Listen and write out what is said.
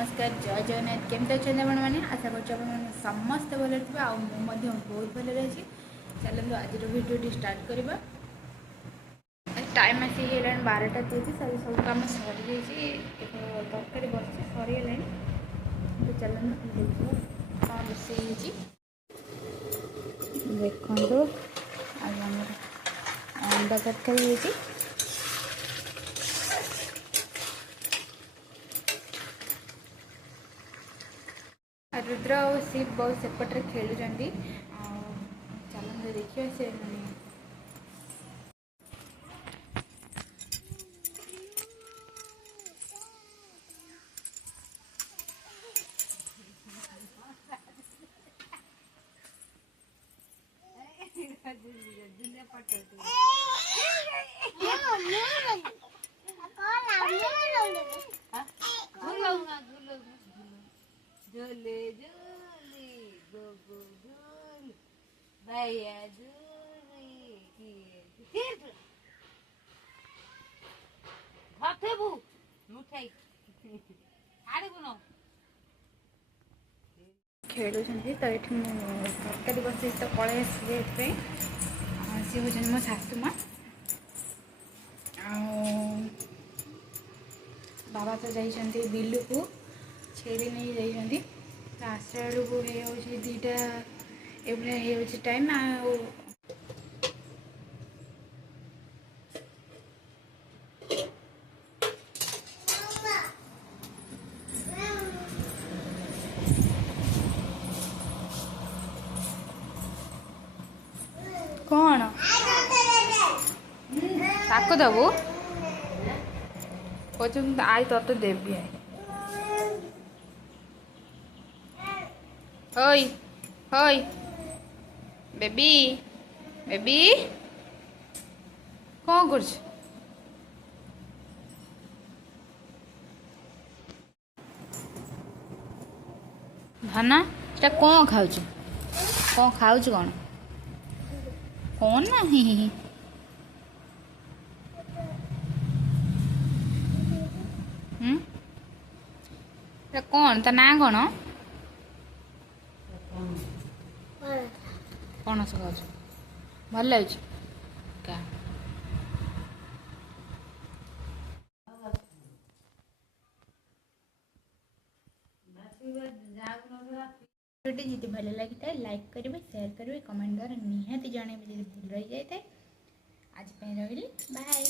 नमस्कार जय जगन्नाथ केमती अच्छे मैंने आशा कर समस्त भले थे बहुत भले अच्छी। चलते आज भिडियो स्टार्ट करवा। टाइम आसिक 12टा 30 सब कम सरी तरकारी बस सरीगला। तो चलते देखिए कौन रोषे देखो आज अंडा तरकारी हो। रुद्र और शिव बहुत सेपटे खेलुं। चलते देखिए से झूले झूले गो गो झूल भैया झूले भाथेबू मुठाई आड़े खेलुं। तो ये तरकारी बस तो पलि सी हूँ मो शाशुमा। बाबा तो जाइए बिलू को छेली नहीं जाइए। तो आसला बेलू हो 2टा ये टाइम कौन ताको दबू कह आई तो देवी ओई ओई बेबी बेबी कौन कर धना এটা कौन खाऊ कौन खाऊ कौन कौन ना कौन ता ना कौन पणस खाऊ भल लगे जी भल लगी था लाइक करेंगे शेयर करेंगे कमेंट द्वारा निहाती जनइबे भूल रही जाए। आज रही बाय।